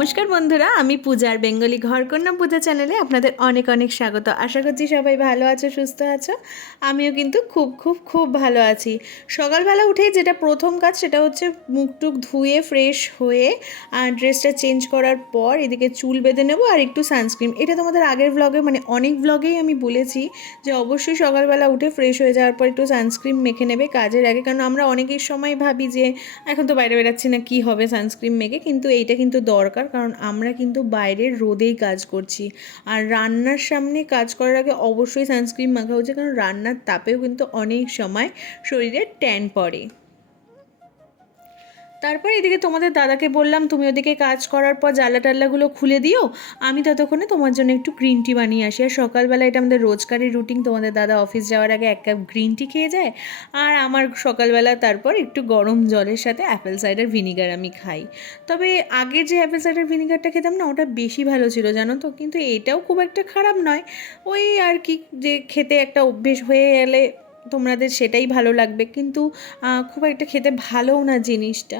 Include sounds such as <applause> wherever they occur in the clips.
নমস্কার বন্ধুরা, আমি পূজার বেঙ্গলি ঘরকন্যা পূজা চ্যানেলে আপনাদের অনেক অনেক স্বাগত। আশা করছি সবাই ভালো আছো, সুস্থ আছো। আমিও কিন্তু খুব খুব খুব ভালো আছি। সকালবেলা উঠেই যেটা প্রথম কাজ সেটা হচ্ছে মুখ টুক ধুয়ে ফ্রেশ হয়ে আর ড্রেসটা চেঞ্জ করার পর এদিকে চুল বেঁধে নেব আর একটু সানস্ক্রিন এটা তোমাদের আগের ব্লগে মানে অনেক ব্লগেই আমি বলেছি যে অবশ্যই সকালবেলা উঠে ফ্রেশ হয়ে যাওয়ার পর একটু সানস্ক্রিন মেখে নেবে কাজের আগে। কারণ আমরা অনেকের সময় ভাবি যে, এখন তো বাইরে বেরাচ্ছি না, কি হবে সানস্ক্রিন মেখে? কিন্তু এইটা কিন্তু দরকার। কারণ আমরা কিন্তু বাইরের রোদেই কাজ করছি। আর রান্নার সামনে কাজ করার আগে অবশ্যই সানস্ক্রিন মাখা উচিত, কারণ রান্নার তাপেও কিন্তু অনেক সময় শরীরে ট্যান পড়ে। তারপর এদিকে তোমাদের দাদাকে বললাম, তুমি ওদিকে কাজ করার পর জ্বালা টাল্লাগুলো খুলে দিও, আমি ততক্ষণে তোমার জন্য একটু গ্রিন টি বানিয়ে আসি। আর সকালবেলা এটা আমাদের রোজকারের রুটিন তোমাদের দাদা অফিস যাওয়ার আগে এক কাপ গ্রিন টি খেয়ে যায়, আর আমার সকালবেলা তারপর একটু গরম জলের সাথে অ্যাপেল সাইডার ভিনিগার আমি খাই। তবে আগে যে অ্যাপেল সাইডার ভিনিগারটা খেতাম না, ওটা বেশি ভালো ছিল, জানো তো? কিন্তু এটাও খুব একটা খারাপ নয়। ওই আর কি যে খেতে একটা অভ্যেস হয়ে গেলে তোমাদের সেটাই ভালো লাগবে। কিন্তু খুব একটা খেতে ভালোও না জিনিসটা।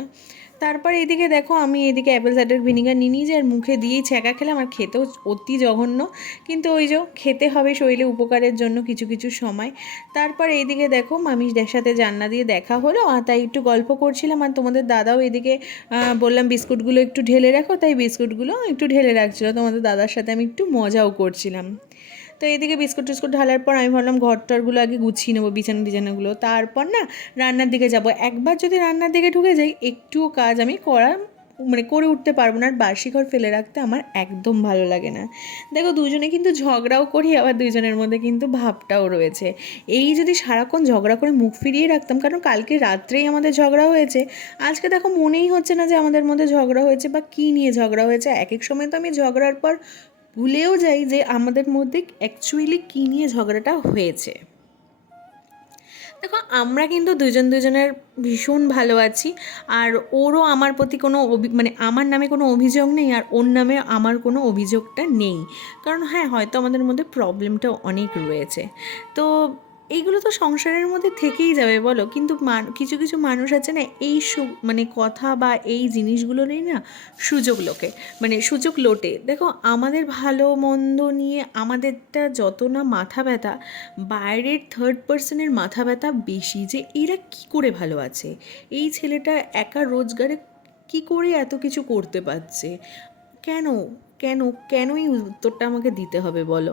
তারপর এদিকে দেখো, আমি এদিকে অ্যাপেল সাইডার ভিনিগার নিয়ে নিয়েছি আর মুখে দিয়েই ছ্যাঁকা খেলাম। আর খেতেও অতি জঘন্য। কিন্তু ওই যে খেতে হবে শরীরে উপকারের জন্য কিছু কিছু সময়। তারপর এইদিকে দেখো, মামির সাথে জান্না দিয়ে দেখা হলো। আর তাই একটু গল্প করছিলাম। আর তোমাদের দাদাও এদিকে বললাম বিস্কুটগুলো একটু ঢেলে রাখো। তাই বিস্কুটগুলো একটু ঢেলে রাখছিলো। তোমাদের দাদার সাথে আমি একটু মজাও করছিলাম। তো এদিকে বিস্কুট টিস্কুট ঢালার পর আমি ভাবলাম ঘর টরগুলো আগে গুছিয়ে নেব, বিছানা টিছানাগুলো। তারপর না রান্নার দিকে যাব। একবার যদি রান্নার দিকে ঢুকে যাই, একটুও কাজ আমি করা মানে করে উঠতে পারব না। আর বাসি ঘর ফেলে রাখতে আমার একদম ভালো লাগে না। দেখো দুজনে কিন্তু ঝগড়াও করি, আবার দুজনের মধ্যে কিন্তু ভাবটাও রয়েছে। এই যদি সারাক্ষণ ঝগড়া করে মুখ ফিরিয়ে রাখতাম, কারণ কালকে রাত্রেই আমাদের ঝগড়া হয়েছে। আজকে দেখো মনেই হচ্ছে না যে আমাদের মধ্যে ঝগড়া হয়েছে বা কী নিয়ে ঝগড়া হয়েছে। এক এক সময় তো আমি ঝগড়ার পর ভুলেও যাই যে আমাদের মধ্যে অ্যাকচুয়ালি কী নিয়ে ঝগড়াটা হয়েছে। দেখো, আমরা কিন্তু দুজন দুজনের ভীষণ ভালো আছি, আর ওরও আমার প্রতি কোনো মানে আমার নামে কোনো অভিযোগ নেই, আর ওর নামে আমার কোনো অভিযোগটা নেই। কারণ হ্যাঁ হয়তো আমাদের মধ্যে প্রবলেমটা অনেক রয়েছে। তো এইগুলো তো সংসারের মধ্যে থেকেই যাবে, বলো। কিন্তু কিছু কিছু মানুষ আছে না, এই মানে কথা বা এই জিনিসগুলো নেই না সুযোগ লোকে মানে সুযোগ লোটে। দেখো, আমাদের ভালো মন্দ নিয়ে আমাদেরটা যত না মাথা ব্যথা, বাইরের থার্ড পার্সনের মাথা ব্যথা বেশি যে এরা কি করে ভালো আছে? এই ছেলেটা একা রোজগারে কি করে এত কিছু করতে পারছে? কেন? কেন? কেন এই উত্তরটা আমাকে দিতে হবে, বলো?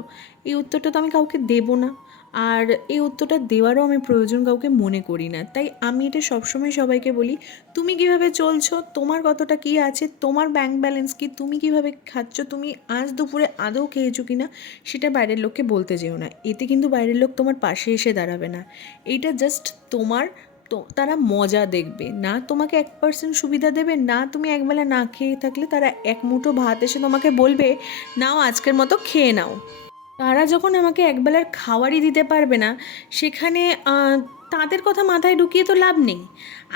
এই উত্তরটা তো আমি কাউকে দেবো না। আর এই উত্তরটা দেওয়ারও আমি প্রয়োজন কাউকে মনে করি না। তাই আমি এটা সবসময় সবাইকে বলি, তুমি কীভাবে চলছো? তোমার কতটা কি আছে? তোমার ব্যাংক ব্যালেন্স কি? তুমি কীভাবে খাচ্ছ? তুমি আজ দুপুরে আদৌ খেয়েছো কি না সেটা বাইরের লোককে বলতে যেও না। এতে কিন্তু বাইরের লোক তোমার পাশে এসে দাঁড়াবে না। এইটা জাস্ট তোমার তো, তারা মজা দেখবে। না তোমাকে এক পার্সেন্ট সুবিধা দেবে, না তুমি একবেলা না খেয়ে থাকলে তারা এক মুঠো ভাত এসে তোমাকে বলবে, নাও আজকের মতো খেয়ে নাও। তারা যখন আমাকে একবেলার খাওয়ারই দিতে পারবে না, সেখানে তাদের কথা মাথায় ঢুকিয়ে তো লাভ নেই।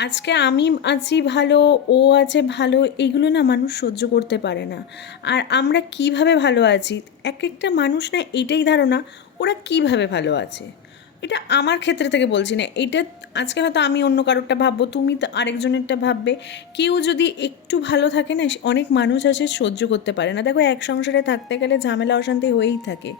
আজকে আমি আছি ভালো, ও আছে ভালো, এগুলো না মানুষ সহ্য করতে পারে না। আর আমরা কীভাবে ভালো আছি? এক একটা মানুষ না এটাই ধারণা, ওরা কীভাবে ভালো আছে? এটা আমার ক্ষেত্রে থেকে বলছি না। এটা আজকে হয়তো আমি অন্য কারোরটা ভাববো, তুমি তো আরেকজনেরটা ভাববে। কেউ যদি একটু ভালো থাকে না, অনেক মানুষ আছে সহ্য করতে পারে না। দেখো, এক সংসারে থাকতে গেলে ঝামেলা অশান্তি হয়েই থাকে।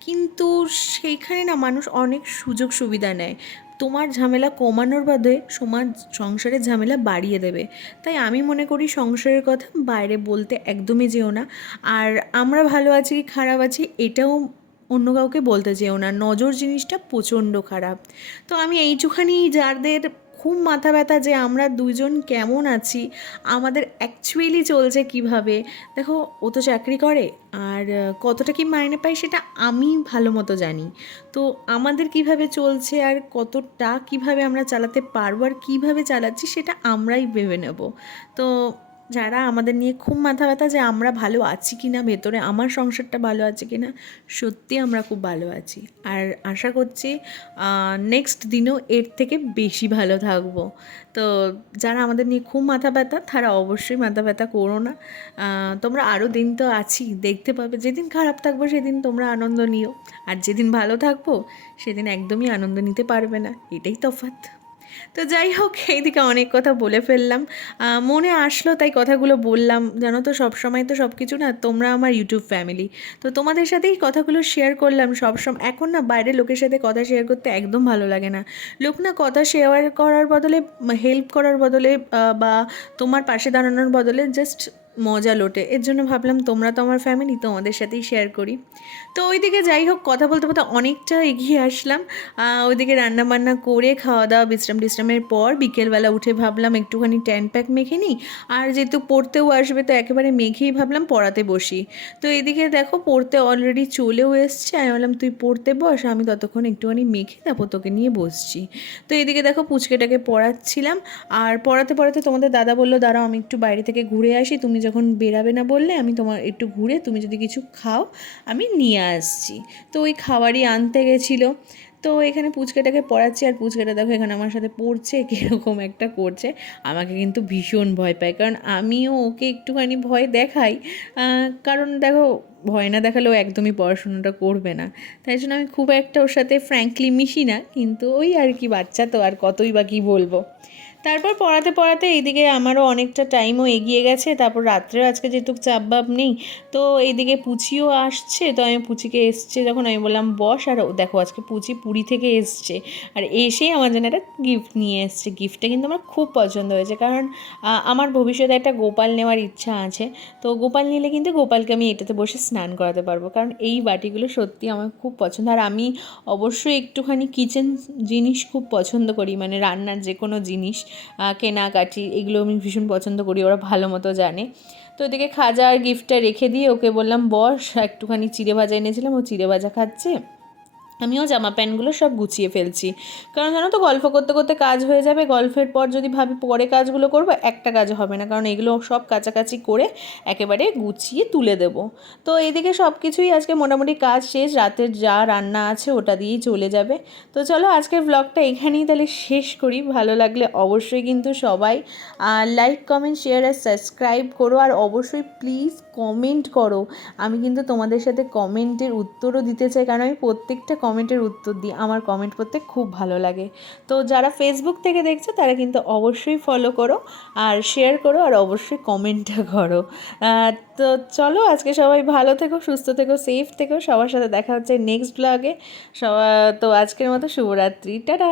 কিন্তু সেইখানে না মানুষ অনেক সুযোগ সুবিধা নেয়। তোমার ঝামেলা কমানোর বাদে সমাজ, সংসারের ঝামেলা বাড়িয়ে দেবে। তাই আমি মনে করি সংসারের কথা বাইরে বলতে একদমই যেও না। আর আমরা ভালো আছি কি খারাপ আছি, এটাও অন্য কাউকে বলতে যেও না, নজর জিনিসটা প্রচণ্ড খারাপ। তো আমি এইটুখানি যাদের খুব মাথা ব্যথা যে আমরা দুজন কেমন আছি, আমাদের অ্যাকচুয়ালি চলছে কীভাবে, দেখো ও তো চাকরি করে, আর কতটা কি মাইনে পায় সেটা আমি ভালো মতো জানি। তো আমাদের কীভাবে চলছে আর কতটা কীভাবে আমরা চালাতে পারব আর কীভাবে চালাচ্ছি সেটা আমরাই ভেবে নেব। তো যারা আমাদের নিয়ে খুব মাথা ব্যথা যে আমরা ভালো আছি কি না ভেতরে আমার সংসারটা ভালো আছে কি না সত্যি আমরা খুব ভালো আছি। আর আশা করছি নেক্সট দিনেও এর থেকে বেশি ভালো থাকব। তো যারা আমাদের নিয়ে খুব মাথা ব্যথা, তারা অবশ্যই মাথা ব্যথা করো না। তোমরা আরও দিন তো আছি, দেখতে পাবে। যেদিন খারাপ থাকব, সেদিন তোমরা আনন্দ নিও। আর যেদিন ভালো থাকব, সেদিন একদমই আনন্দ নিতে পারবে না। এটাই তফাৎ। তো যাই হোক, এইদিকে অনেক কথা বলে ফেললাম। মনে আসলো তাই কথাগুলো বললাম। জানো তো সব সময় তো সব কিছু না, তোমরা আমার ইউটিউব ফ্যামিলি তো তোমাদের সাথেই কথাগুলো শেয়ার করলাম সব সময় এখন না, বাইরে লোকের সাথে কথা শেয়ার করতে একদম ভালো লাগে না। লোক না কথা শেয়ার করার বদলে হেল্প করার বদলে বা তোমার পাশে দাঁড়ানোর বদলে জাস্ট মজা লোটে। এর জন্য ভাবলাম তোমরা তো আমার ফ্যামিলি তোমাদের সাথেই শেয়ার করি। তো ওইদিকে যাই হোক, কথা বলতে বলতে অনেকটা এগিয়ে আসলাম। ওইদিকে রান্না বান্না করে খাওয়া দাওয়া বিশ্রাম টিশ্রামের পর বিকেলবেলা উঠে ভাবলাম একটুখানি ট্যান প্যাক মেখে নিই। আর যেহেতু পড়তেও আসবে, তো একেবারে মেখেই ভাবলাম পড়াতে বসি। তো এদিকে দেখো, পড়তে অলরেডি চলেও এসছে। আমি বললাম তুই পড়তে বস, আমি ততক্ষণ একটুখানি মেখে তারপর তোকে নিয়ে বসছি। তো এদিকে দেখো, পুচকেটাকে পড়াচ্ছিলাম। আর পড়াতে পড়াতে তোমাদের দাদা বলল, দাঁড়াও, আমি একটু বাইরে থেকে ঘুরে আসি। তুমি যখন বেরাবে না বললে আমি তোমার একটু ঘুরে তুমি যদি কিছু খাও, আমি নিয়ে আসছি। তো ওই খাবারই আনতে গেছিল। তো এখানে পুচকেটাকে পড়াচ্ছি আর পুচকেটা দেখো এখানে আমার সাথে পড়ছে, <laughs> কীরকম একটা করছে। আমাকে কিন্তু ভীষণ ভয় পায়, কারণ আমিও ওকে একটুখানি ভয় দেখাই। কারণ দেখো ভয় না দেখালেও একদমই পড়াশোনাটা করবে না। তাই জন্য আমি খুব একটা ওর সাথে ফ্র্যাঙ্কলি মিশি না, কিন্তু ওই আর কি বাচ্চা তো আর কতই বা কী বলব। তারপর পড়াতে পড়াতে এইদিকে আমারও অনেকটা টাইমও এগিয়ে গেছে। তারপর রাত্রেও আজকে যেহেতু চাপ বাপ নেই, তো এইদিকে পুচিও আসছে। তো আমি পুচিকে এসছে যখন আমি বললাম, বস, আর দেখো, আজকে পুচি পুরী থেকে এসছে। আর এসেই আমার জন্য একটা গিফট নিয়ে এসছে। গিফটটা কিন্তু আমার খুব পছন্দ হয়েছে। কারণ আমার ভবিষ্যতে একটা গোপাল নেওয়ার ইচ্ছা আছে। তো গোপাল নিলে কিন্তু গোপালকে আমি এটাতে বসে স্নান করাতে পারব। কারণ এই বাটিগুলো সত্যি আমার খুব পছন্দ। আর আমি অবশ্যই একটুখানি কিচেন জিনিস খুব পছন্দ করি। মানে রান্নার যে কোনো জিনিস। কেনাকাটি, এগুলো আমি ভীষণ পছন্দ করি, ওরা ভালো মতো জানে। তো ওদিকে খাজা আর গিফটটা রেখে দিয়ে ওকে বললাম, বস, একটুখানি চিড়ে ভাজা এনেছিলাম, ও চিড়ে ভাজা খাচ্ছে। আমিও জামা প্যান্টগুলো সব গুছিয়ে ফেলছি। কারণ জানো তো, গল্প করতে করতে কাজ হয়ে যাবে, গল্পের পর যদি ভাবি পরে কাজগুলো করব, একটা কাজ হবে না। কারণ এগুলো সব কাছাকাছি করে একেবারে গুছিয়ে তুলে দেবো। তো এদিকে সব কিছুই আজকে মোটামুটি কাজ শেষ, রাতের যা রান্না আছে ওটা দিয়েই চলে যাবে। তো চলো আজকের ব্লগটা এখানেই তাহলে শেষ করি। ভালো লাগলে অবশ্যই কিন্তু সবাই লাইক কমেন্ট শেয়ার আর সাবস্ক্রাইব করো। আর অবশ্যই প্লিজ কমেন্ট করো। আমি কিন্তু তোমাদের সাথে কমেন্টের উত্তরও দিতে চাই, কারণ আমি প্রত্যেকটা কমেন্টের উত্তর দিই। আমার কমেন্ট পড়তে খুব ভালো লাগে। তো যারা ফেসবুক থেকে দেখছ, তারা কিন্তু অবশ্যই ফলো করো আর শেয়ার করো আর অবশ্যই কমেন্টটা করো। তো চলো আজকে সবাই ভালো থেকো, সুস্থ থেকো সেফ থেকো। সবার সাথে দেখা হচ্ছে নেক্সট ব্লগে সবা তো আজকের মতো শুভরাত্রি। টাটা!